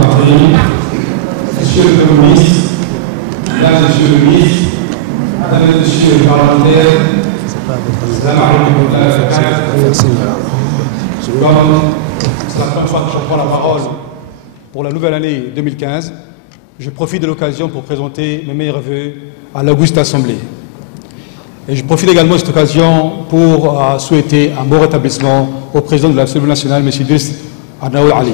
Martin, Monsieur le Premier ministre, Mesdames et Messieurs le ministre, Mesdames et Messieurs les parlementaires, Salam alaikum wa rahmatullahi. C'est la première fois que je prends la parole pour la nouvelle année 2015. Je profite de l'occasion pour présenter mes meilleurs vœux à l'Auguste Assemblée. Et je profite également de cette occasion pour souhaiter un bon rétablissement au président de l'Assemblée nationale, M. Idriss Arnaout Ali.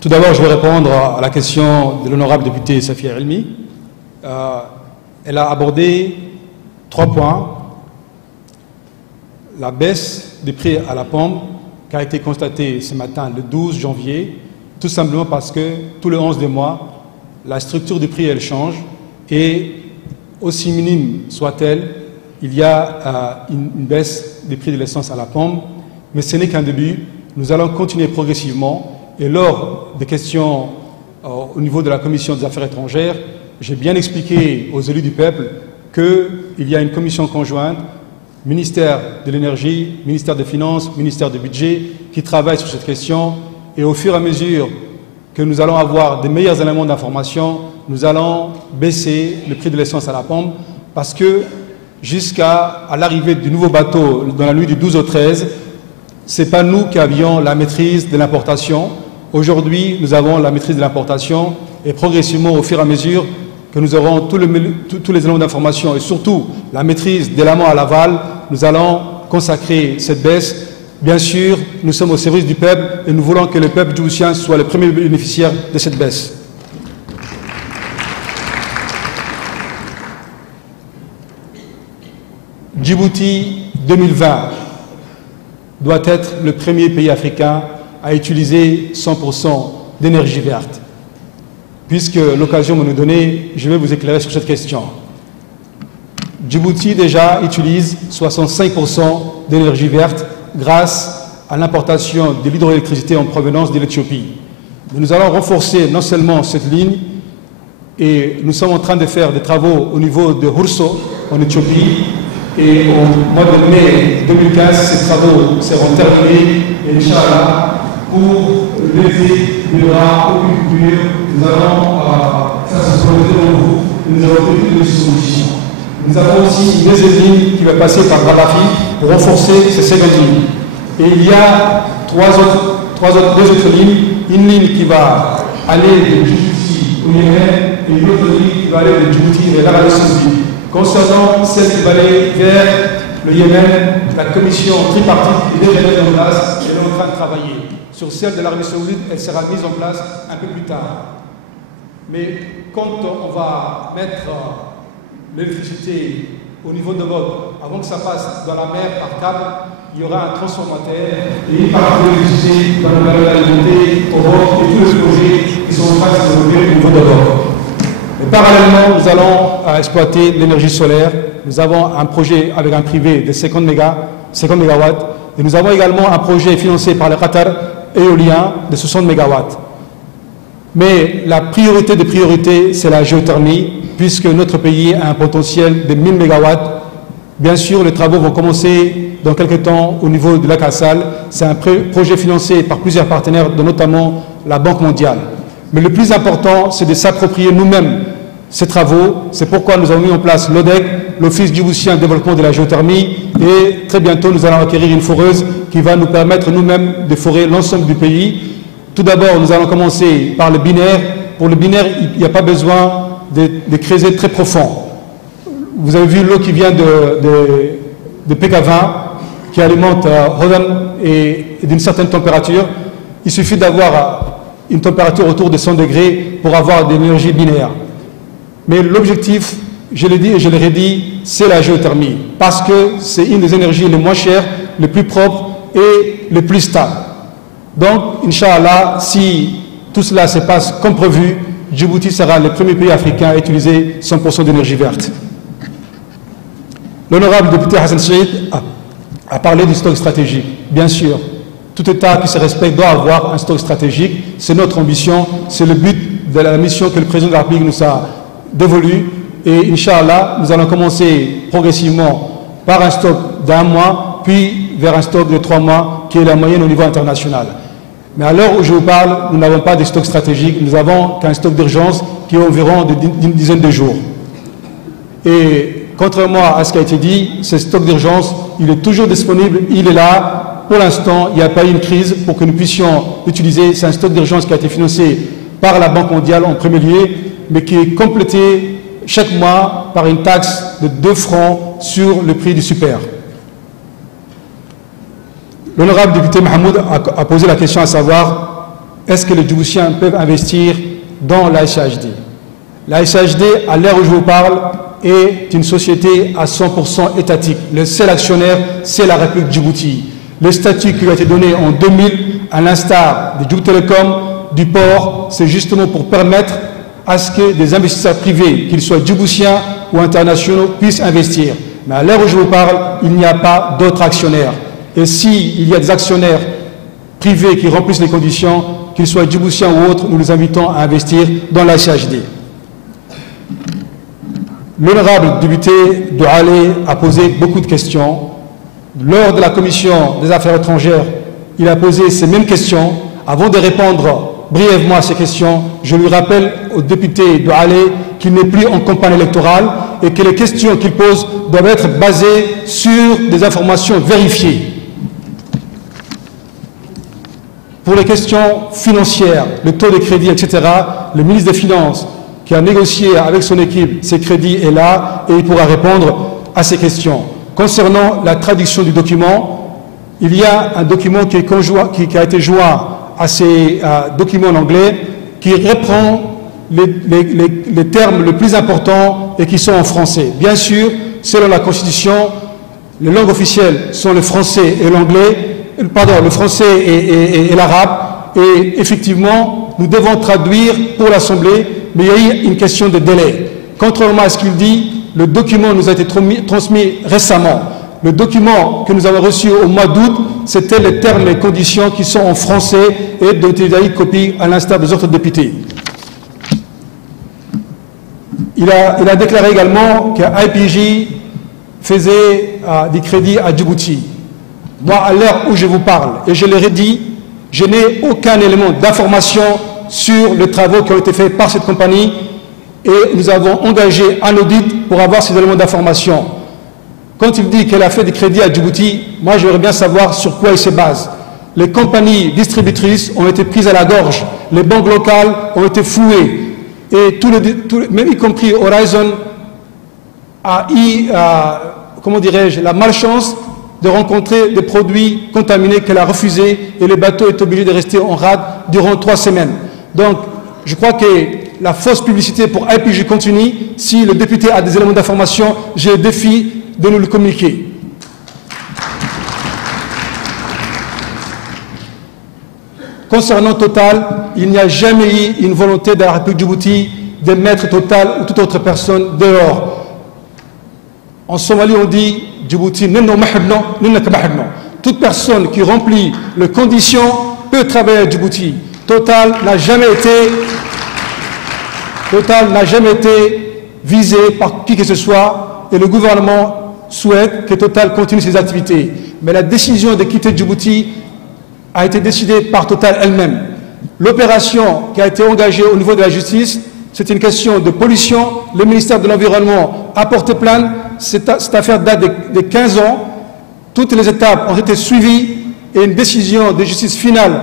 Tout d'abord, je vais répondre à la question de l'honorable député Safia Elmi. Elle a abordé 3 points. La baisse des prix à la pomme qui a été constatée ce matin, le 12 janvier, tout simplement parce que tous les 11 des mois, la structure du prix, elle change, et aussi minime soit-elle, il y a une baisse des prix de l'essence à la pomme, mais ce n'est qu'un début. Nous allons continuer progressivement. Et lors des questions au niveau de la Commission des Affaires étrangères, j'ai bien expliqué aux élus du peuple qu'il y a une commission conjointe, ministère de l'Énergie, ministère des Finances, ministère du Budget, qui travaille sur cette question. Et au fur et à mesure que nous allons avoir des meilleurs éléments d'information, nous allons baisser le prix de l'essence à la pompe, parce que jusqu'à l'arrivée du nouveau bateau dans la nuit du 12 au 13, ce n'est pas nous qui avions la maîtrise de l'importation. Aujourd'hui, nous avons la maîtrise de l'importation, et progressivement, au fur et à mesure que nous aurons tous les éléments d'information et surtout la maîtrise de l'amont à l'aval, nous allons consacrer cette baisse. Bien sûr, nous sommes au service du peuple et nous voulons que le peuple djiboutien soit le premier bénéficiaire de cette baisse. Djibouti 2020 doit être le premier pays africain à utiliser 100% d'énergie verte. Puisque l'occasion me nous donner, je vais vous éclairer sur cette question. Djibouti déjà utilise 65% d'énergie verte grâce à l'importation de l'hydroélectricité en provenance de l'Éthiopie. Nous allons renforcer non seulement cette ligne, et nous sommes en train de faire des travaux au niveau de Hurso en Éthiopie, et au mois de mai 2015, ces travaux seront terminés, et Inch'Allah, pour l'été, il n'y aura aucune coupure. Nous allons, ça se présenter devant vous, nous avons pris une solution. Nous avons aussi une deuxième ligne qui va passer par Gaddafi pour renforcer ces 50 lignes. Et il y a deux autres lignes, une ligne qui va aller de Djibouti au Yémen et une autre ligne qui va aller de Djibouti vers l'Arabie Saoudite. Concernant celle qui va aller vers le Yémen, la commission tripartite est déjà mise en place et elle est en train de travailler. Sur celle de l'Arabie Saoudite, elle sera mise en place un peu plus tard. Mais quand on va mettre l'électricité au niveau de l'eau, avant que ça passe dans la mer par câble, il y aura un transformateur et une partie de l'électricité dans la réalité au bord et tous les projets qui sont en train de se développer au niveau de l'eau. Et parallèlement, nous allons exploiter l'énergie solaire. Nous avons un projet avec un privé de 50 MW. Et nous avons également un projet financé par le Qatar éolien de 60 MW. Mais la priorité des priorités, c'est la géothermie, puisque notre pays a un potentiel de 1000 MW. Bien sûr, les travaux vont commencer dans quelques temps au niveau du lac Assal. C'est un projet financé par plusieurs partenaires, notamment la Banque mondiale. Mais le plus important, c'est de s'approprier nous-mêmes ces travaux. C'est pourquoi nous avons mis en place l'ODEC, l'Office djiboutien de développement de la géothermie, et très bientôt nous allons acquérir une foreuse qui va nous permettre nous-mêmes de forer l'ensemble du pays. Tout d'abord, nous allons commencer par le binaire. Pour le binaire, il n'y a pas besoin de creuser très profond. Vous avez vu l'eau qui vient de PK20, qui alimente Rodam et d'une certaine température. Il suffit d'avoir une température autour de 100 degrés pour avoir de l'énergie binaire. Mais l'objectif, je l'ai dit et je l'ai redit, c'est la géothermie, parce que c'est une des énergies les moins chères, les plus propres et les plus stables. Donc, Inch'Allah, si tout cela se passe comme prévu, Djibouti sera le premier pays africain à utiliser 100% d'énergie verte. L'honorable député Hassan Saïd a parlé du stock stratégique. Bien sûr, tout État qui se respecte doit avoir un stock stratégique. C'est notre ambition, c'est le but de la mission que le président de la République nous a dévolue. Et Inch'Allah, nous allons commencer progressivement par un stock d'1 mois, mois, puis vers un stock de 3 mois, qui est la moyenne au niveau international. Mais à l'heure où je vous parle, nous n'avons pas de stock stratégique, nous avons qu'un stock d'urgence qui est environ d'une dizaine de jours. Et contrairement à ce qui a été dit, ce stock d'urgence, il est toujours disponible, il est là. Pour l'instant, il n'y a pas eu une crise pour que nous puissions l'utiliser. C'est un stock d'urgence qui a été financé par la Banque mondiale en premier lieu, mais qui est complété chaque mois par une taxe de 2 francs sur le prix du super. L'honorable député Mahmoud a posé la question à savoir, est-ce que les Djiboutiens peuvent investir dans la SHD? La SHD, à l'heure où je vous parle, est une société à 100% étatique. Le seul actionnaire, c'est la République de Djibouti. Le statut qui lui a été donné en 2000, à l'instar de Djibouti Telecom, du port, c'est justement pour permettre à ce que des investisseurs privés, qu'ils soient djiboutiens ou internationaux, puissent investir. Mais à l'heure où je vous parle, il n'y a pas d'autres actionnaires. Et s'il y a des actionnaires privés qui remplissent les conditions, qu'ils soient djiboutiens ou autres, nous les invitons à investir dans la SHD. L'honorable député Doualé a posé beaucoup de questions. Lors de la commission des affaires étrangères, il a posé ces mêmes questions. Avant de répondre brièvement à ces questions, je lui rappelle au député Doualé qu'il n'est plus en campagne électorale et que les questions qu'il pose doivent être basées sur des informations vérifiées. Pour les questions financières, le taux de crédit, etc., le ministre des Finances qui a négocié avec son équipe ces crédits est là et il pourra répondre à ces questions. Concernant la traduction du document, il y a un document qui a été joint à ces documents en anglais qui reprend les termes les plus importants et qui sont en français. Bien sûr, selon la Constitution, les langues officielles sont le français et l'anglais, le français et l'arabe, et effectivement, nous devons traduire pour l'Assemblée, mais il y a eu une question de délai. Contrairement à ce qu'il dit, le document nous a été transmis récemment. Le document que nous avons reçu au mois d'août, c'était les termes et conditions qui sont en français et dont il y a eu copie à l'instar des autres députés. Il a déclaré également que IPJ faisait des crédits à Djibouti. Moi, à l'heure où je vous parle, et je l'ai redit, je n'ai aucun élément d'information sur les travaux qui ont été faits par cette compagnie et nous avons engagé un audit pour avoir ces éléments d'information. Quand il dit qu'elle a fait des crédits à Djibouti, moi j'aimerais bien savoir sur quoi il se base. Les compagnies distributrices ont été prises à la gorge, les banques locales ont été flouées et même y compris Horizon a eu, comment dirais-je, la malchance de rencontrer des produits contaminés qu'elle a refusés et les bateaux étaient obligés de rester en rade durant 3 semaines. Donc, je crois que la fausse publicité pour IPJ continue. Si le député a des éléments d'information, j'ai le défi de nous le communiquer. Concernant Total, il n'y a jamais eu une volonté de la République de Djibouti de mettre Total ou toute autre personne dehors. En Somalie, on dit Djibouti, toute personne qui remplit les conditions peut travailler à Djibouti. Total n'a jamais été visé par qui que ce soit et le gouvernement souhaite que Total continue ses activités. Mais la décision de quitter Djibouti a été décidée par Total elle-même. L'opération qui a été engagée au niveau de la justice, c'est une question de pollution. Le ministère de l'Environnement a porté plainte. Cette affaire date de 15 ans. Toutes les étapes ont été suivies et une décision de justice finale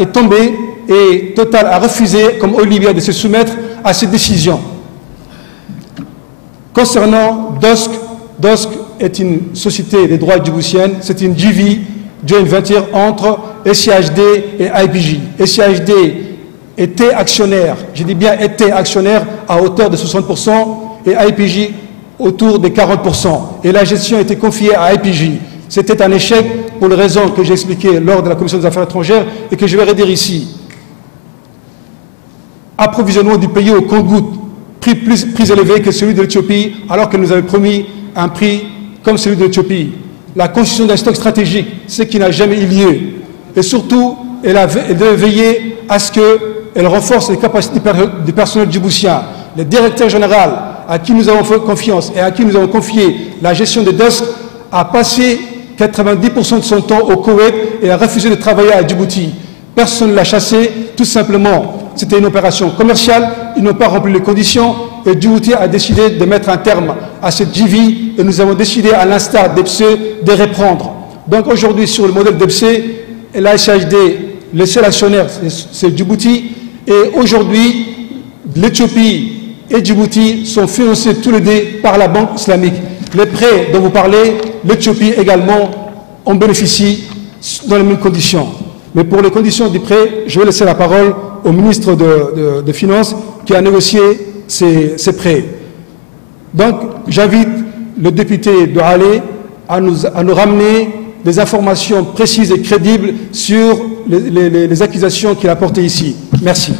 est tombée et Total a refusé, comme Olivia, de se soumettre à cette décision. Concernant DOSC, DOSC est une société des droits djiboutiennes, c'est une JV, joint venture entre SCHD et IPJ. SCHD était actionnaire, je dis bien était actionnaire à hauteur de 60% et IPJ autour de 40%. Et la gestion a été confiée à IPJ. C'était un échec pour les raisons que j'ai expliquées lors de la Commission des Affaires étrangères et que je vais redire ici. Approvisionnement du pays au compte-gouttes, prix plus élevé que celui de l'Éthiopie, alors que nous avait promis un prix comme celui de l'Éthiopie. La constitution d'un stock stratégique, ce qui n'a jamais eu lieu. Et surtout, elle devait veiller à ce qu'elle renforce les capacités du personnel djiboutien. Le directeur général, à qui nous avons fait confiance et à qui nous avons confié la gestion des DOSC, a passé 90% de son temps au Koweït et a refusé de travailler à Djibouti. Personne ne l'a chassé, tout simplement. C'était une opération commerciale, ils n'ont pas rempli les conditions et Djibouti a décidé de mettre un terme à cette JV et nous avons décidé, à l'instar d'EPSE, de reprendre. Donc aujourd'hui, sur le modèle d'EPSE, la SHD, le seul actionnaire, c'est Djibouti. Et aujourd'hui, l'Éthiopie et Djibouti sont financés tous les deux par la Banque islamique. Les prêts dont vous parlez, l'Éthiopie également en bénéficie dans les mêmes conditions. Mais pour les conditions du prêt, je vais laisser la parole au ministre des Finances qui a négocié ces prêts. Donc, j'invite le député de Halle à nous ramener des informations précises et crédibles sur les accusations qu'il a portées ici. Merci.